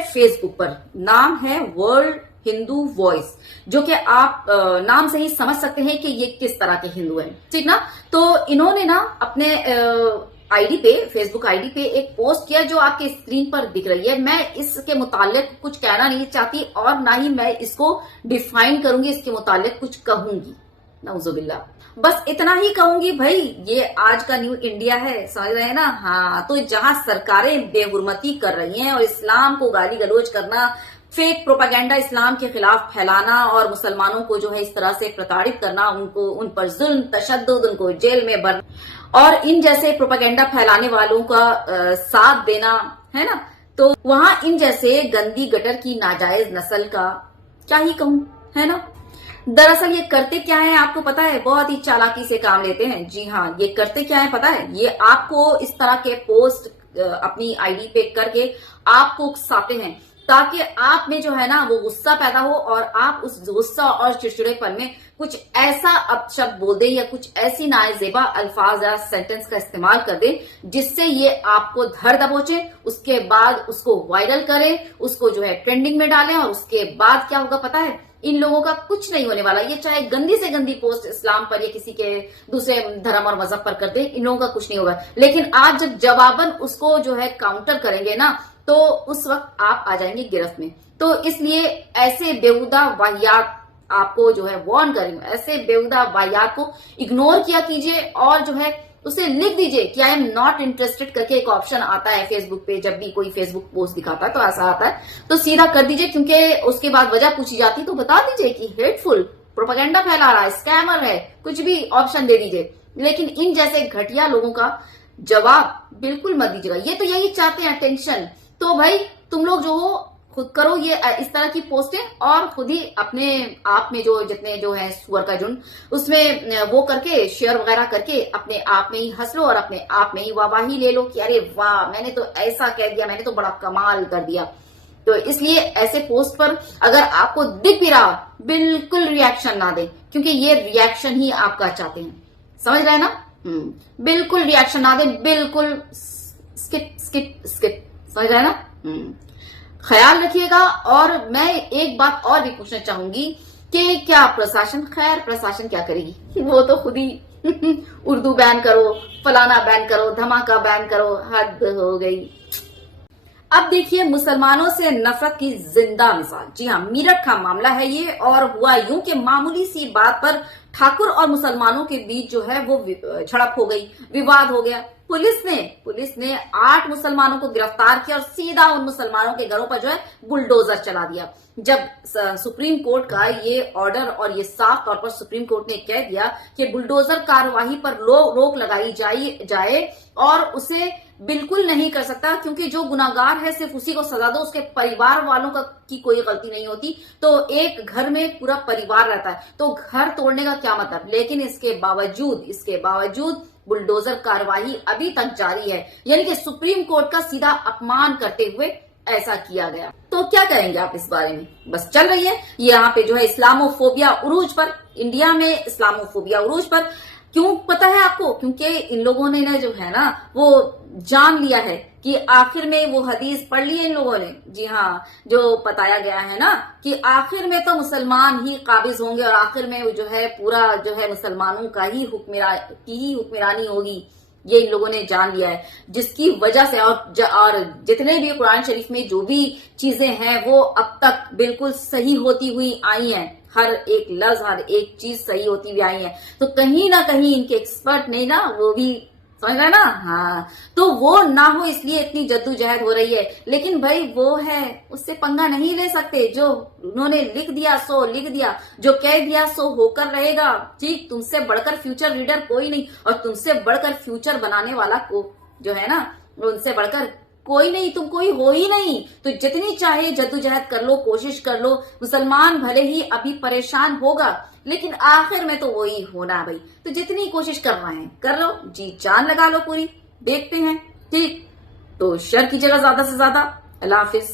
ہے فیس بک پر، نام ہے ورلڈ ہندو وائس، جو کہ آپ نام سے ہی سمجھ سکتے ہیں کہ یہ کس طرح کے ہندو ہیں، ٹھیک نا؟ تو انہوں نے نا اپنے آئی ڈی پہ، فیس بک آئی ڈی پہ ایک پوسٹ کیا جو آپ کے اسکرین پر دکھ رہی ہے. میں اس کے متعلق کچھ کہنا نہیں چاہتی اور نہ ہی میں اس کو ڈیفائن کروں گی، اس کے متعلق کچھ کہوں گی، نعوذ باللہ. بس اتنا ہی کہوں گی بھائی یہ آج کا نیو انڈیا ہے، سمجھ رہے ہیں نا؟ ہاں، تو جہاں سرکاریں بے حرمتی کر رہی ہیں اور اسلام کو گالی گلوچ کرنا، فیک پروپیگنڈا اسلام کے خلاف پھیلانا اور مسلمانوں کو جو ہے اس طرح سے پرتاڑت کرنا، ان پر ظلم تشدد، ان کو جیل میں بھرنا اور ان جیسے پروپیگنڈا پھیلانے والوں کا ساتھ دینا ہے نا، تو وہاں ان جیسے گندی گٹر کی ناجائز نسل کا کیا ہی کہوں، ہے نا؟ دراصل یہ کرتے کیا ہیں آپ کو پتا ہے؟ بہت ہی چالاکی سے کام لیتے ہیں. جی ہاں، یہ کرتے کیا ہیں پتا ہے؟ یہ آپ کو اس طرح کے پوسٹ اپنی آئی ڈی پہ کر کے آپ کو اکساتے ہیں تاکہ آپ میں جو ہے نا وہ غصہ پیدا ہو اور آپ اس غصہ اور چڑچڑے پن میں کچھ ایسا اپشبد بول دیں یا کچھ ایسی نازیبا الفاظ یا سینٹنس کا استعمال کر دیں جس سے یہ آپ کو دھر دبوچے، اس کے بعد اس کو وائرل کریں، اس کو جو ہے ٹرینڈنگ میں ڈالیں، اور اس کے بعد کیا ہوگا پتا ہے؟ ان لوگوں کا کچھ نہیں ہونے والا. یہ چاہے گندی سے گندی پوسٹ اسلام پر یا کسی کے دوسرے دھرم اور مذہب پر کر دیں، ان لوگوں کا کچھ نہیں ہوگا. لیکن آپ جب جواباً اس کو جو ہے کاؤنٹر کریں گے نا، تو اس وقت آپ آ جائیں گے گرفت میں. تو اس لیے ایسے بیہودہ واہیات آپ کو جو ہے وارن کریں، ایسے بیہودہ واہیات کو اگنور کیا کیجیے اور جو ہے اسے لکھ دیجئے کہ آئی ایم ناٹ انٹرسٹڈ کر کے ایک آپشن آتا ہے فیس بک پہ. جب بھی کوئی فیس بک پوسٹ دکھاتا ہے تو ایسا آتا ہے، تو سیدھا کر دیجئے، کیونکہ اس کے بعد وجہ پوچھی جاتی تو بتا دیجئے کہ ہیٹ فل پروپیگنڈا پھیلا رہا ہے، اسکیمر ہے، کچھ بھی آپشن دے دیجئے. لیکن ان جیسے گھٹیا لوگوں کا جواب بالکل مت دیجیے گا. یہ تو یہی چاہتے ہیں ٹینشن. تو بھائی تم لوگ جو ہو خود کرو یہ اس طرح کی پوسٹیں اور خود ہی اپنے آپ میں جو جتنے جو ہے سور کا جن اس میں وہ کر کے شیئر وغیرہ کر کے اپنے آپ میں ہی ہنس لو اور اپنے آپ میں ہی واہی لے لو کہ ارے واہ میں نے تو ایسا کہہ دیا، میں نے تو بڑا کمال کر دیا. تو اس لیے ایسے پوسٹ پر اگر آپ کو دکھ بھی رہا بالکل ریاکشن نہ دیں، کیونکہ یہ ریاکشن ہی آپ کا چاہتے ہیں. سمجھ رہے ہیں نا؟ بالکل ریاکشن نہ دیں، بالکل سکپ. سمجھ رہے ہیں نا؟ خیال رکھیے گا. اور میں ایک بات اور بھی پوچھنا چاہوں گی کہ کیا پرشاسن، خیر پرشاسن کیا کرے گی؟ وہ تو خود ہی اردو بین کرو، فلانا بین کرو، دھماکہ بین کرو، حد ہو گئی. اب دیکھیے مسلمانوں سے نفرت کی زندہ مثال. جی ہاں، میرٹھ کا معاملہ ہے یہ، اور ہوا یوں کہ معمولی سی بات پر ٹھاکر اور مسلمانوں کے بیچ جو ہے وہ جھڑپ ہو گئی، وواد ہو گیا. پولیس نے 8 مسلمانوں کو گرفتار کیا اور سیدھا ان مسلمانوں کے گھروں پر جو ہے بلڈوزر چلا دیا. جب سپریم کورٹ کا یہ آرڈر اور یہ صاف طور پر سپریم کورٹ نے کہہ دیا کہ بلڈوزر کارروائی پر روک لگائی جائے اور اسے بالکل نہیں کر سکتا، کیونکہ جو گناہگار ہے صرف اسی کو سزا دو، اس کے پریوار والوں کی کوئی غلطی نہیں ہوتی. تو ایک گھر میں پورا پریوار رہتا ہے تو گھر توڑنے کا کیا مطلب؟ لیکن اس کے باوجود بلڈوزر کارروائی ابھی تک جاری ہے. یعنی کہ سپریم کورٹ کا سیدھا اپمان کرتے ہوئے ایسا کیا گیا. تو کیا کریں گے آپ اس بارے میں؟ بس چل رہی ہے یہاں پہ جو ہے اسلاموفوبیا عروج پر. انڈیا میں اسلاموفوبیا عروج پر کیوں پتا ہے آپ کو؟ کیونکہ ان لوگوں نے جو ہے نا وہ جان لیا ہے کہ آخر میں وہ حدیث پڑھ لی ہے ان لوگوں نے. جی ہاں، جو بتایا گیا ہے نا کہ آخر میں تو مسلمان ہی قابض ہوں گے اور آخر میں جو ہے پورا جو ہے مسلمانوں کا ہی حکمرانی ہوگی. یہ ان لوگوں نے جان لیا ہے، جس کی وجہ سے اور جتنے بھی قرآن شریف میں جو بھی چیزیں ہیں وہ اب تک بالکل صحیح ہوتی ہوئی آئی ہیں. ہر ایک لفظ، ہر ایک چیز صحیح ہوتی ہوئی آئی ہے. تو کہیں نہ کہیں ان کے ایکسپرٹ نے نا وہ بھی سمجھ رہے نا، ہاں، تو وہ نہ ہو اس لیے اتنی جدوجہد ہو رہی ہے. لیکن بھائی وہ ہے، اس سے پنگا نہیں لے سکتے. جو انہوں نے لکھ دیا سو لکھ دیا، جو کہہ دیا سو ہو کر رہے گا. ٹھیک، تم سے بڑھ کر فیوچر ریڈر کوئی نہیں، اور تم سے بڑھ کر فیوچر بنانے والا کو جو ہے نا ان سے بڑھ کر کوئی نہیں، تم کوئی ہو ہی نہیں. تو جتنی چاہے جدوجہد کر لو، کوشش کر لو. مسلمان بھلے ہی ابھی پریشان ہوگا لیکن آخر میں تو وہی ہونا بھائی. تو جتنی کوشش کر رہے ہیں کر لو، جی جان لگا لو پوری. دیکھتے ہیں ٹھیک، تو شیئر کیجیے گا زیادہ سے زیادہ. اللہ حافظ.